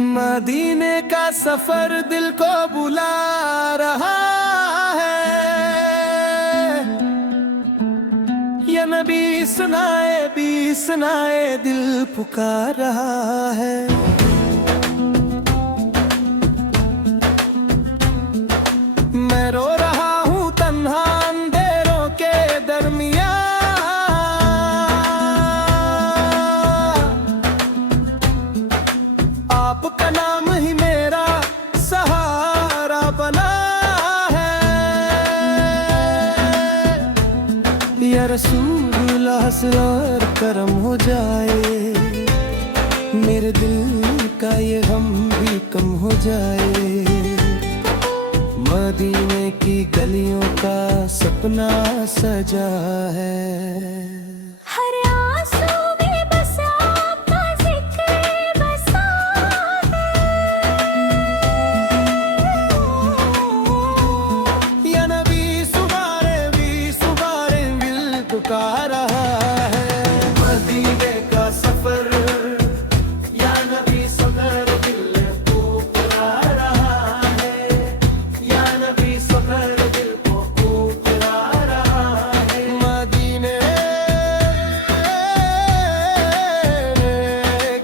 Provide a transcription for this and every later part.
मदीने का सफर दिल को बुला रहा है। या नबी सुनाए भी सुनाए दिल पुकार रहा है। मैं रो रहा हूँ तन्हा अंधेरों के दरमियाँ। आपका नाम ही मेरा सहारा बना है। या रसूल असरार करम हो जाए, मेरे दिल का ये गम भी कम हो जाए। मदीने की गलियों का सपना सजा है। हर आंसू में बस आपका जिक्र बसा है। या नबी सुबारे दिल पुकार रहा है। मदीने का सफर या नबी सफर दिल पुकार रहा है। या नबी सफर दिल को पुकार रहा है। मदीने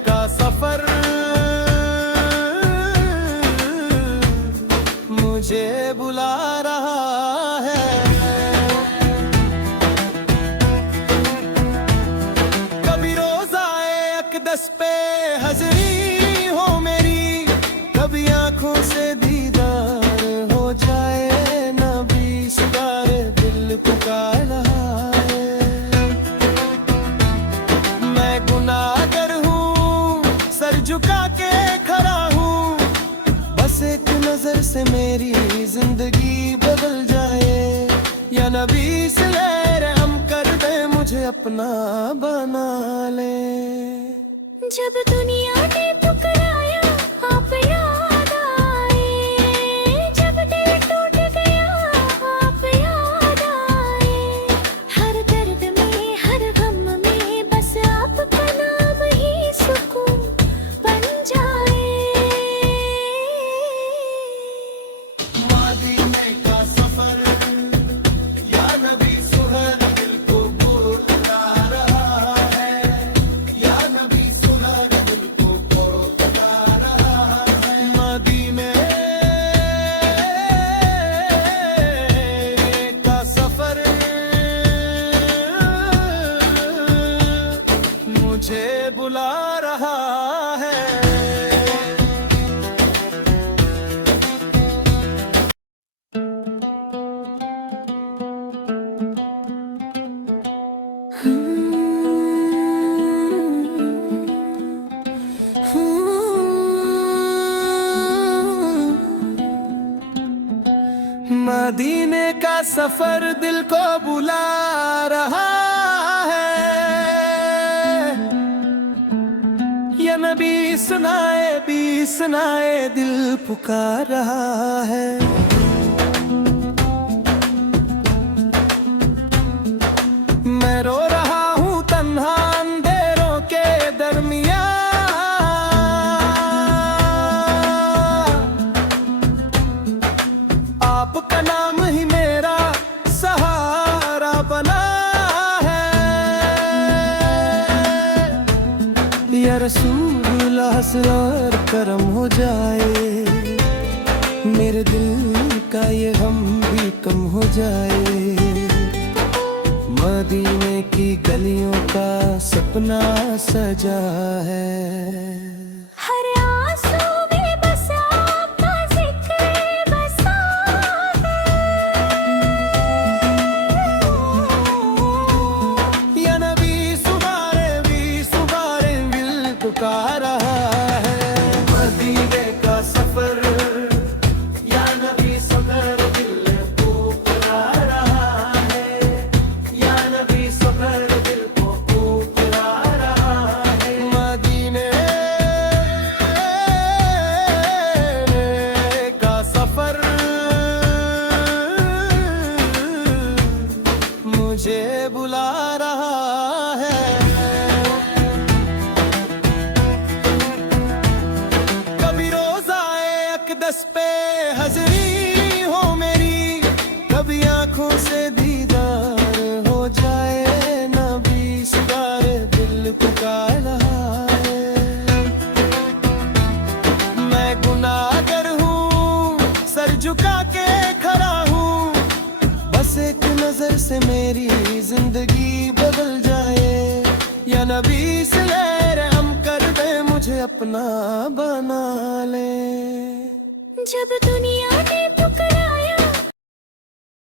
का सफर मुझे बुला रहा है। कभी रोज़ाए अक़दस पे हज़री हो मेरी, कभी आँखों से दीदार हो जाए। नबी सुगारे दिल पुकार रहा है। मैं गुनाहगार हूँ सर झुका के खड़ा हूँ, बस एक नजर से मेरी जिंदगी बदल जाए। या नबी से रहम कर दे, मुझे अपना बना ले। जब दुनिया ने पुकारा आप याद आए। जब दिल टूट गया आप याद आए। हर दर्द में हर गम में बस आपका नाम ही सुकून बन जाए। मदीने का सफर या नबी सुहर दिल को बुला रहा है। या नबी सुहर दिल को बुला रहा है। मदीने का सफर मुझे बुला रहा है। मदीने का सफर दिल को बुला रहा है। या नबी सुनाए भी सुनाए दिल पुकार रहा है। मैं रो रहा हूँ तन्हा अंधेरों के दरमियाँ। आपका नाम ही मेरा सहारा बना है। या रसूल असरार करम हो जाए, मेरे दिल का ये गम भी कम हो जाए। मदीने की गलियों का सपना सजा है। हर आंसू में बस आपका जिक्र बसा है। या नबी सुबारे दिल पुकार रहा है। मदीने का सफर या नबी सफर दिल पुकार रहा है। या नबी सफर दिल को पुकार रहा है। मदीने मेरी जिंदगी बदल जाए, या नबी से रहम कर दे, मुझे अपना बना ले। जब दुनिया